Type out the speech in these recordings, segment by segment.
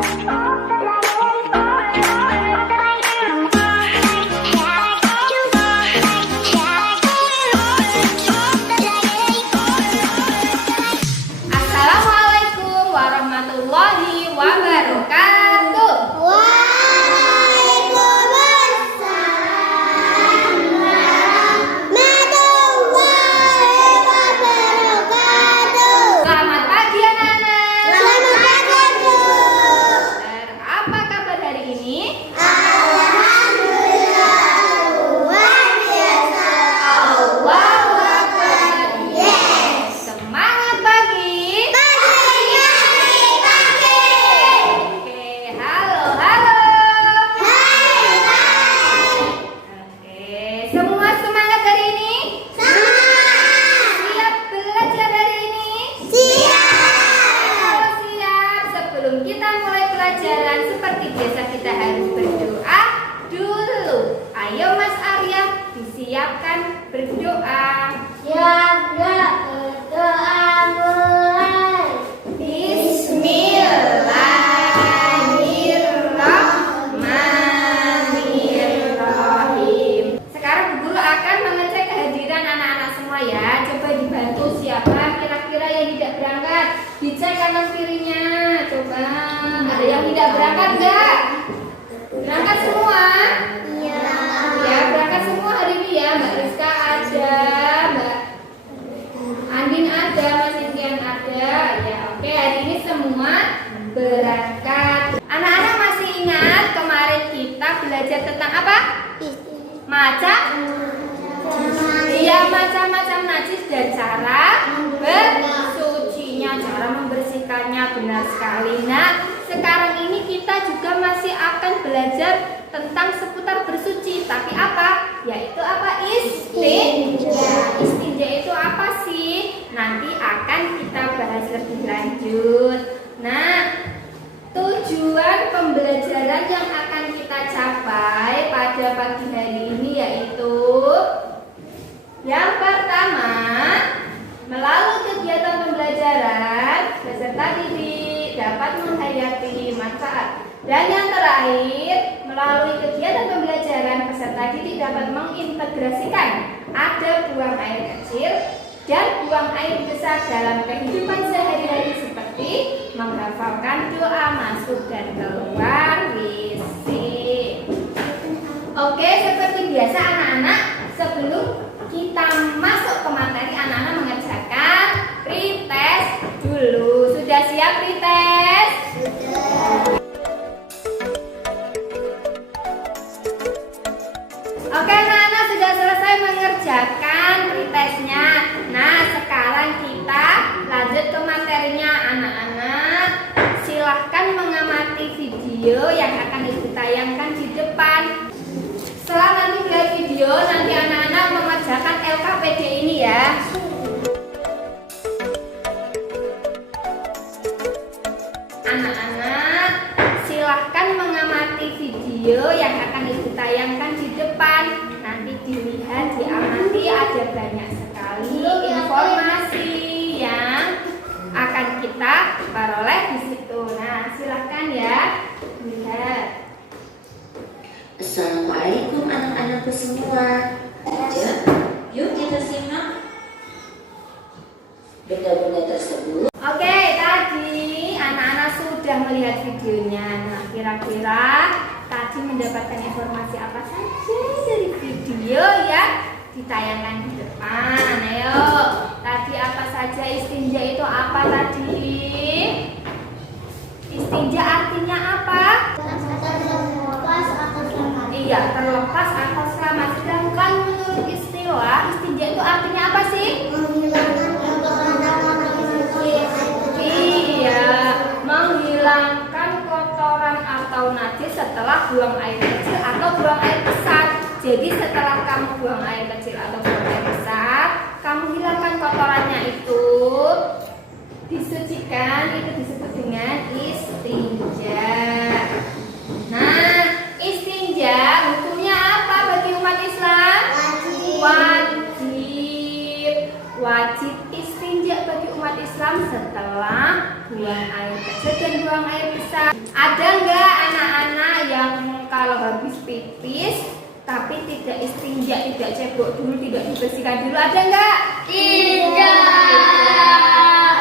Assalamualaikum warahmatullahi wabarakatuh. Waalaikumsalam warahmatullahi wabarakatuh. Selamat pagi anak-anak. Selamat pagi, Bu. Apa kabar hari ini? Alhamdulillah, luar biasa. Allahu Akbar. Yes. Semangat pagi. Pagi. Oke, halo, halo. Hai. Oke, semua semangat hari ini? Siap belajar hari ini? Kalau siap, sebelum kita mulai pelajaran seperti biasa kita harus berdoa dulu. Ayo Mas Arya, disiapkan berdoa. Berdoa mulai. Bismillahirrahmanirrahim. Sekarang Bu Guru akan mengecek kehadiran anak-anak semua ya. Coba dibantu siapa kira-kira yang tidak berangkat. Dicek kanan kirinya. Coba ada yang tidak berangkat enggak? Berangkat semua? Ya, berangkat semua hari ini ya. Mbak Rizka ada, Mbak Andin ada, Mas Indian ada. Ya, oke, hari ini semua berangkat. Anak-anak masih ingat kemarin kita belajar tentang apa? Macam-macam najis dan cara bersucinya, cara membersihkannya, benar sekali. Nah, sekarang ini kita juga masih akan belajar tentang seputar bersuci. Tapi apa? Yaitu apa? Istinja. Istinja itu apa sih? Nanti akan kita bahas lebih lanjut. Nah, tujuan pembelajaran yang akan kita capai pada pagi hari ini yaitu yang pertama, melalui kegiatan pembelajaran peserta didik dapat menghayati manfaat. Dan yang terakhir, melalui kegiatan pembelajaran peserta didik dapat mengintegrasikan ada buang air kecil dan buang air besar dalam kehidupan sehari-hari seperti menghafalkan doa masuk dan keluar WC. Oke, seperti biasa anak-anak, sebelum kita masuk ke materi, anak-anak mengerjakan pretest dulu. Sudah siap pretest? Oke anak-anak, sudah selesai mengerjakan pretestnya. Nah, sekarang kita lanjut ke materinya. Anak-anak, silahkan mengamati video yang akan ditayangkan di depan. Setelah nanti melihat video, nanti anak-anak mengerjakan LKPD ini ya. Anak-anak, silahkan mengamati video yang akan ditayangkan di depan. Nanti dilihat, diamati, ada banyak sekali informasi yang akan kita peroleh di situ. Nah, silahkan ya, lihat. Assalamualaikum anak-anakku semua. Yuk kita simak benda-benda tersebut. Oke, tadi anak-anak sudah melihat videonya. Nah, kira-kira tadi mendapatkan informasi apa saja dari video yang ditayangkan di depan? Ayo, tadi apa saja? Istinja itu apa tadi? Istinja artinya apa? Iya, terlepas atau selamat. Sedangkan menurut istilah, istinja itu artinya apa sih? Iya, menghilangkan kotoran atau najis setelah buang air kecil atau buang air besar. Jadi setelah kamu buang air kecil atau buang air besar, kamu hilangkan kotorannya itu, disucikan, itu disebut dengan istinja. Nah, istinja hukumnya apa bagi umat Islam? Wajib istinja bagi umat Islam setelah buang air kecil dan buang air besar. bisa. Ada nggak anak-anak yang kalau habis pipis tapi tidak istinja, tidak cebok dulu, tidak dibersihkan dulu? Ada nggak? Tidak.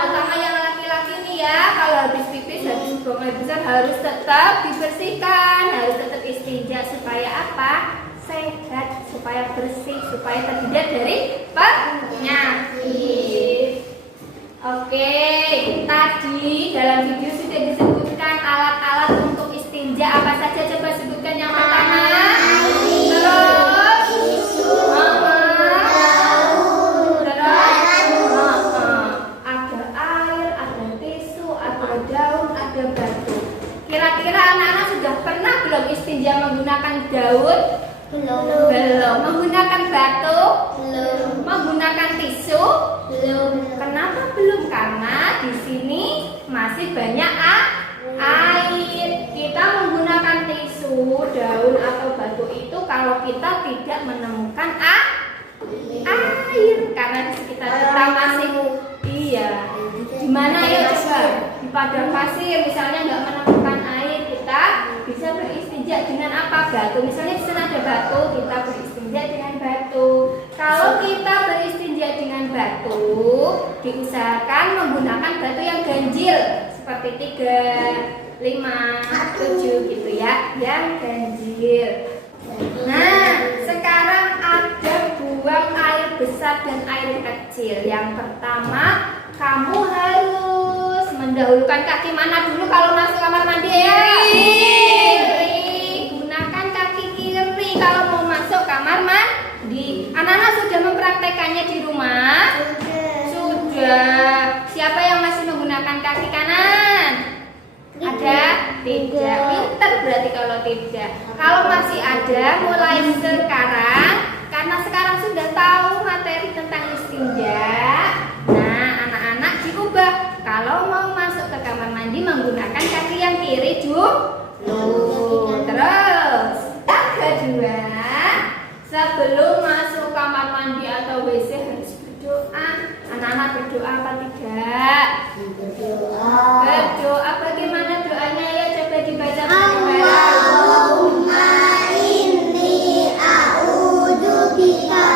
Terutama yang laki-laki nih ya, kalau habis pipis, habis buang air besar harus tetap dibersihkan, harus tetap istinja supaya apa? Sehat, supaya bersih, supaya terhindar dari penyakit. Oke, tadi dalam video sudah disebutkan alat-alat untuk istinja apa saja, coba sebutkan yang pertama. Ada air, ada tisu, ada daun, ada batu. Kira-kira anak-anak sudah pernah belum istinja menggunakan daun? Belum. Menggunakan batu? Belum. Menggunakan tisu? Belum. Kenapa belum? Karena di sini masih banyak air. Kita menggunakan tisu, daun atau batu itu kalau kita tidak menemukan air, karena di sekitar kita masih di mana ya coba? Di padang pasir misalnya nggak menemukan air, kita bisa beristinja dengan apa? Batu. Misalnya di sana ada batu, kita beristinja dengan batu. Kalau kita beristinja dengan batu, diusahakan menggunakan batu yang ganjil seperti 3, 5, 7 gitu ya, yang ganjil. Nah, sekarang ada buang air besar dan air kecil. Yang pertama, kamu harus mendahulukan kaki mana dulu kalau masuk kamar mandi ya? Kiri. Gunakan kaki kiri kalau mau masuk kamar mandi. Anak-anak sudah mempraktekannya di rumah? Sudah. Siapa yang masih menggunakan kaki kanan? Ada? Tidak. Pinter berarti kalau tidak. Kalau masih ada, mulai sekarang, karena sekarang sudah tahu materi tentang istinja. Nah, anak-anak diubah. Kalau mau masuk ke kamar mandi menggunakan kaki yang kiri dulu. Terus, yang kedua, sebelum masuk kamar mandi atau WC harus berdoa. Anak-anak berdoa apa tidak? Berdoa. Bagaimana doanya ya? Coba dibaca bareng-bareng. Allahumma inni a'udzubika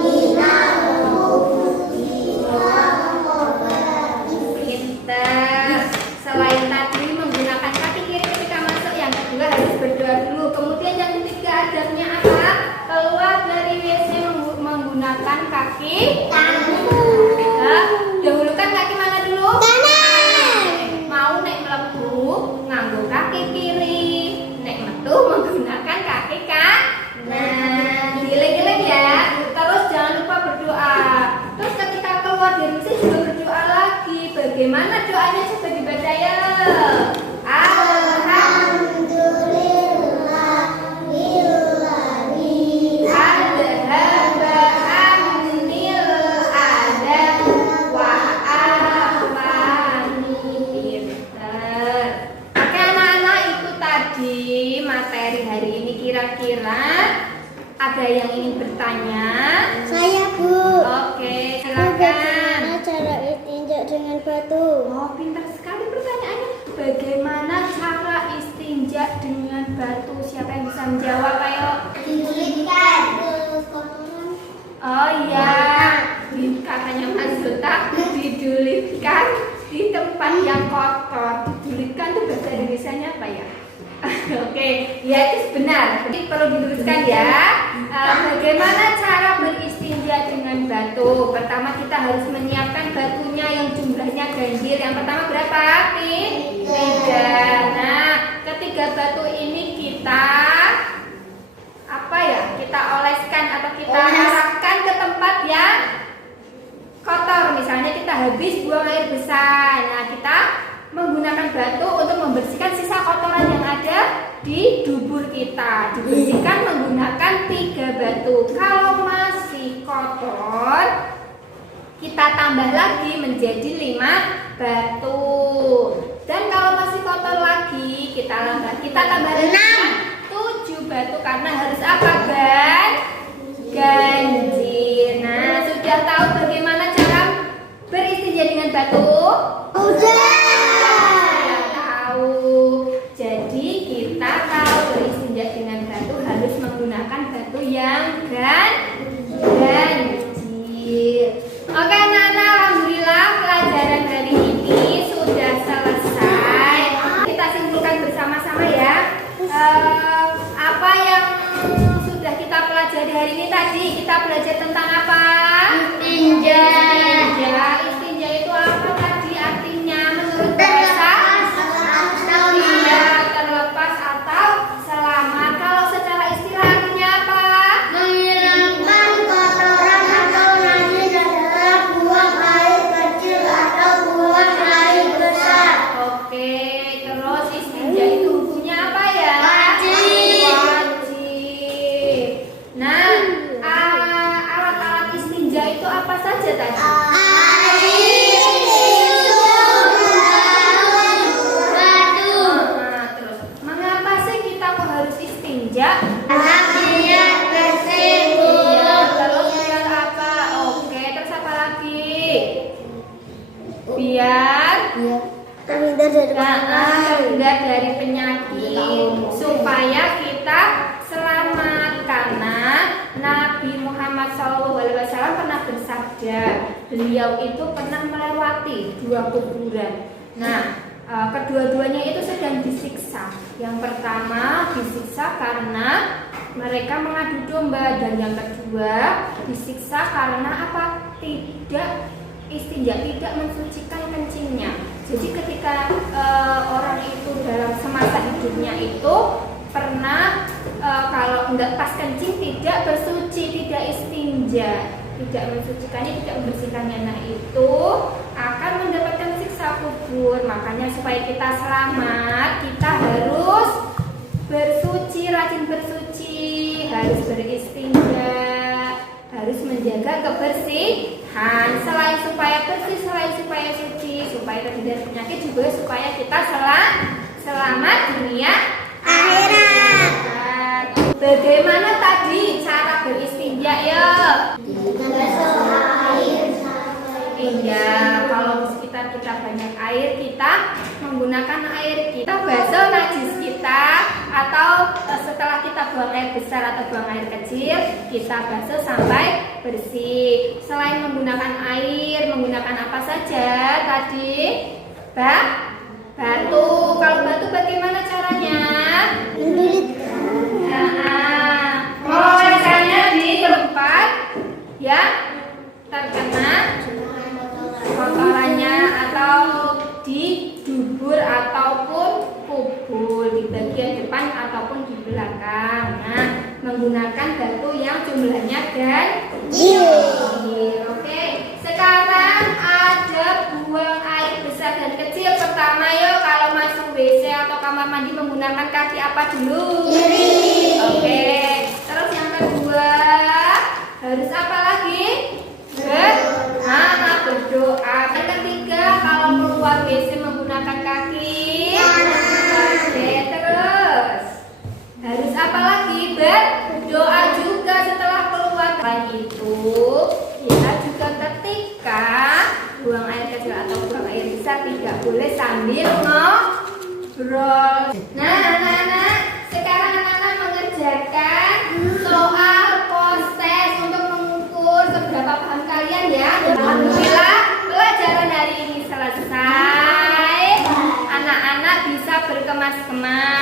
minal khubuthi wal khaba'ith. Pinter. Selain tadi menggunakan kaki kiri ketika masuk, yang kedua harus berdoa dulu. Kemudian yang ketiga adabnya apa? Keluar dari WC menggunakan kaki kanan. Dahulukan kaki mana dulu? Kanan. Mau naik mlebu nganggo kaki kiri, naik metu menggunakan kaki kanan. Giling-giling ya. Terus jangan lupa berdoa. Terus ketika keluar dari WC juga berdoa lagi. Bagaimana doanya? Coba dibaca ya. Alhamdulillahilladzi Adhaba annil adam wa afani. Pinter. Oke anak-anak, itu tadi materi hari ini. Kira-kira ada yang ingin bertanya? Saya, Bu. Oke, silakan. Bagaimana cara istinja dengan batu? Oh, pintar sekali pertanyaannya. Bagaimana cara istinja dengan batu? Siapa yang bisa menjawab? Ayo. Dililitkan ke kotoran. Oh iya, katanya Mas Zuta, didulitkan di tempat yang kotor. Didulitkan itu bahasa Indonesianya apa ya? Oke, ya itu benar. Jadi perlu diluruskan ya. Bagaimana cara beristinja dengan batu? Pertama kita harus menyiapkan batunya yang jumlahnya ganjil. Yang pertama berapa? 3. Nah, ketiga batu ini kita kita oleskan atau kita arahkan ke tempat yang kotor. Misalnya kita habis buang air besar. Nah, kita menggunakan batu untuk membersihkan sisa kotoran yang ada di dubur kita. Dibersihkan menggunakan 3 batu. Kalau masih kotor, kita tambah lagi menjadi 5 batu. Dan kalau masih kotor lagi, kita tambah lagi 7 batu karena harus apa, ganjil. Nah, sudah tahu bagaimana cara beristinja dengan batu? Udah. Tahu. tadi kita belajar tentang apa? Istinja. Istinja itu apa tadi artinya menurut bahasa? Iya, terlepas atau selamat. Kalau secara istilah artinya apa? Menghilangkan kotoran atau najis setelah buang air kecil atau buang air besar. Oke, terus istinja itu hukumnya apa ya? Wajib. Wajib. Nah, alat-alat istinja itu apa saja tadi? Air, tisu, daun, batu. Nah, terus mengapa sih kita kok harus istinja? Biar bersih, Iya, terus biar apa? Oke, terus apa lagi? Biar terhindar dari terhindar dari penyakit, supaya kita selamat. Karena Nabi Muhammad SAW pernah bersabda, beliau itu pernah melewati 2 kuburan. Nah, kedua-duanya itu sedang disiksa. Yang pertama disiksa karena mereka mengadu domba, dan yang kedua disiksa karena apa? Tidak istinja, tidak mensucikan kencingnya. Jadi ketika orang itu dalam semasa hidupnya itu pernah kalau enggak pas kencing tidak bersuci, tidak istinja, tidak mensucikannya, tidak membersihkannya, nah itu akan mendapatkan siksa kubur. Makanya supaya kita selamat, kita harus bersuci, rajin bersuci, harus beristinja, harus menjaga kebersihan. Selain supaya bersih, selain supaya suci, supaya terhindar penyakit, juga supaya kita selamat dunia akhirat. Bagaimana tadi cara beristinja ya? Iya, kalau di sekitar kita banyak air, kita menggunakan air kita basuh najis kita, atau setelah kita buang air besar atau buang air kecil, kita basuh sampai bersih. Selain menggunakan air, menggunakan apa saja tadi? Batu. Kalau batu bagaimana caranya? Mengoleskannya di tempat yang terkena kotorannya, atau di dubur ataupun kubur, di bagian depan ataupun di belakang. Nah, menggunakan batu yang jumlahnya ganjil. Oke, sekarang ada buang air besar dan kecil. Pertama yuk, kalau masuk WC atau kamar mandi menggunakan kaki apa dulu? Kiri. Oke, terus yang kedua harus apa lagi? Berdoa. Yang ketiga, kalau keluar WC menggunakan kaki. Oke, terus harus apa lagi? Berdoa juga setelah keluar. Selain itu, kita juga ketika buang air kecil atau buang air besar tidak boleh sambil ngobrol. Nah, anak-anak, sekarang anak-anak mengerjakan soal proses untuk mengukur seberapa paham kalian ya. Alhamdulillah, pelajaran hari ini selesai. Anak-anak bisa berkemas-kemas.